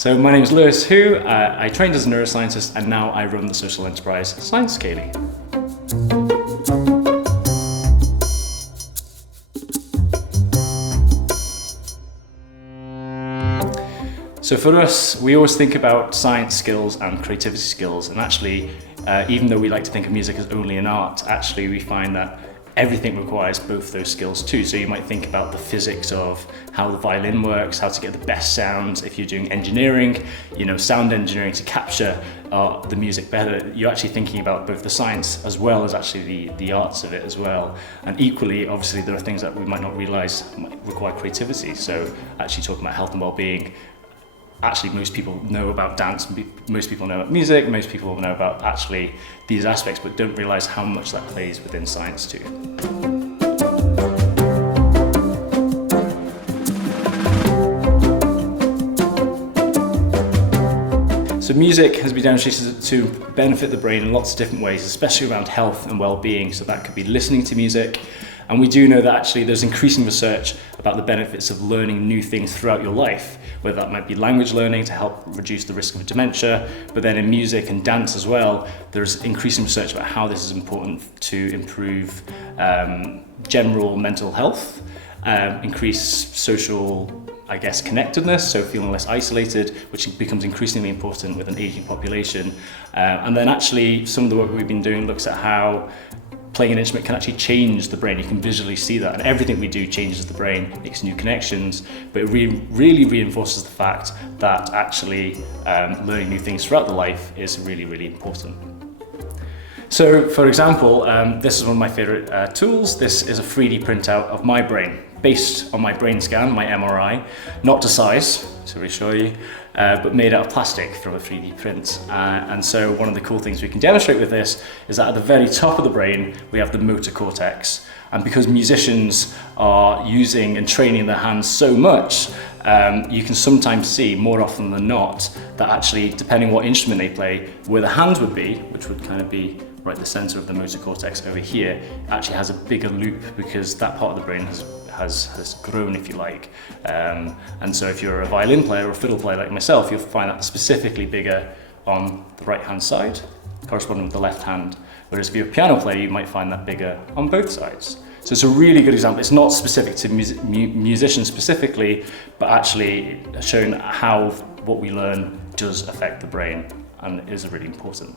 So my name is Lewis Hu. I trained as a neuroscientist and now I run the social enterprise Science Ceilidh. So for us, we always think about science skills and creativity skills, and actually, even though we like to think of music as only an art, actually we find that everything requires both those skills too. So you might think about the physics of how the violin works, how to get the best sounds. If you're doing engineering, sound engineering to capture the music better, you're actually thinking about both the science as well as actually the arts of it as well. And equally, obviously, there are things that we might not realize might require creativity. So actually talking about health and well-being, actually most people know about dance, most people know about music, most people know about actually these aspects, but don't realize how much that plays within science too. So music has been demonstrated to benefit the brain in lots of different ways, especially around health and well-being. So that could be listening to music. And we do know that actually there's increasing research about the benefits of learning new things throughout your life, whether that might be language learning to help reduce the risk of dementia, but then in music and dance as well, there's increasing research about how this is important to improve general mental health, increase social, connectedness, so feeling less isolated, which becomes increasingly important with an aging population. And then actually some of the work we've been doing looks at how playing an instrument can actually change the brain. You can visually see that, and everything we do changes the brain, makes new connections, but it really reinforces the fact that actually learning new things throughout the life is really important. So for example, this is one of my favorite tools. This is a 3D printout of my brain, based on my brain scan, my MRI, not to size, to reassure you, but made out of plastic from a 3D print. And so one of the cool things we can demonstrate with this is that at the very top of the brain, we have the motor cortex. And because musicians are using and training their hands so much, you can sometimes see, more often than not, that actually, depending what instrument they play, where the hands would be, which would kind of be right at the center of the motor cortex over here, actually has a bigger loop because that part of the brain has grown, if you like. And so if you're a violin player or a fiddle player like myself, you'll find that specifically bigger on the right-hand side, corresponding with the left hand. Whereas if you're a piano player, you might find that bigger on both sides. So it's a really good example. It's not specific to musicians specifically, but actually showing how what we learn does affect the brain and is really important.